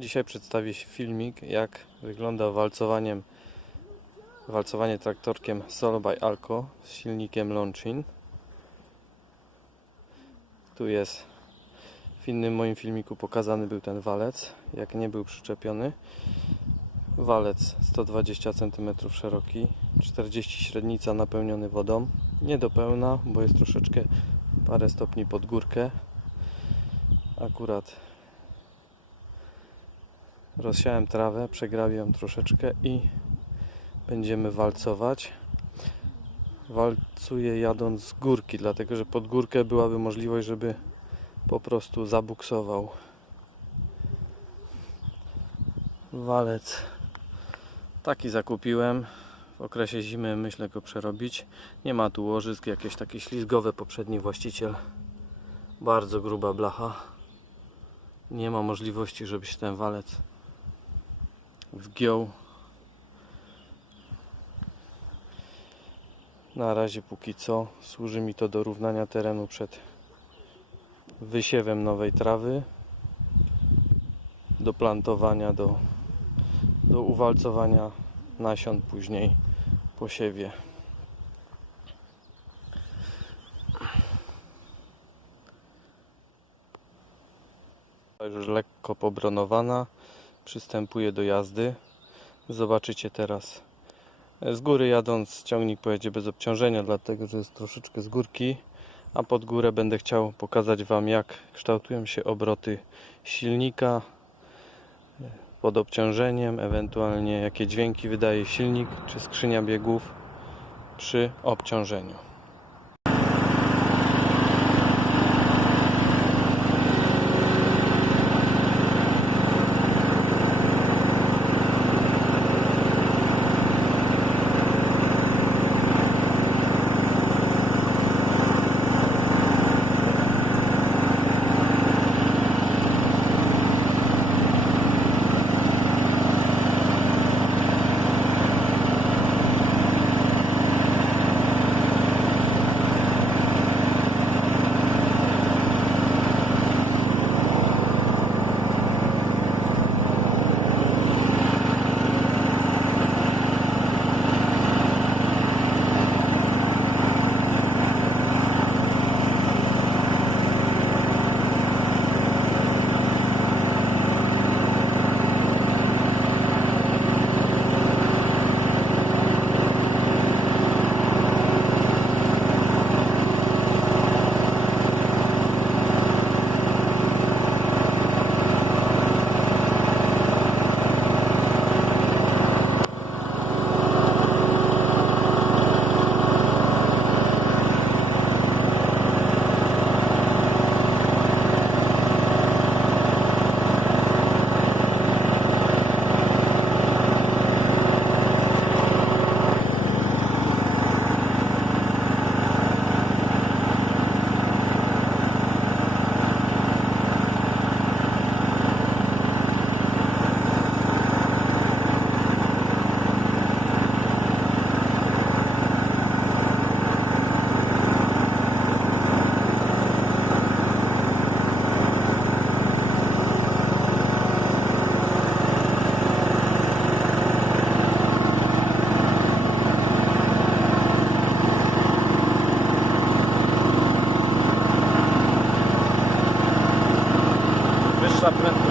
Dzisiaj przedstawię filmik, jak wygląda walcowaniem, walcowanie traktorkiem Solo by Alco z silnikiem Launchin. Tu jest w innym moim filmiku pokazany był ten walec, jak nie był przyczepiony. Walec 120 cm szeroki, 40 średnica napełniony wodą. Nie do pełna, bo jest troszeczkę parę stopni pod górkę. Akurat rozsiałem trawę, przegrabiłem troszeczkę i będziemy walcować. Walcuję jadąc z górki, dlatego że pod górkę byłaby możliwość, żeby po prostu zabuksował. Walec taki zakupiłem. W okresie zimy myślę go przerobić. Nie ma tu łożysk, jakieś takie ślizgowe poprzedni właściciel. Bardzo gruba blacha. Nie ma możliwości, żeby się ten walec wgiął. Na razie póki co służy mi to do równania terenu przed wysiewem nowej trawy, do plantowania, do, do uwalcowania nasion później po siewie. Już lekko pobronowana, przystępuje do jazdy. Zobaczycie teraz. Z góry jadąc ciągnik pojedzie bez obciążenia, dlatego że jest troszeczkę z górki, a pod górę będę chciał pokazać Wam jak kształtują się obroty silnika pod obciążeniem, ewentualnie jakie dźwięki wydaje silnik czy skrzynia biegów przy obciążeniu. আপনার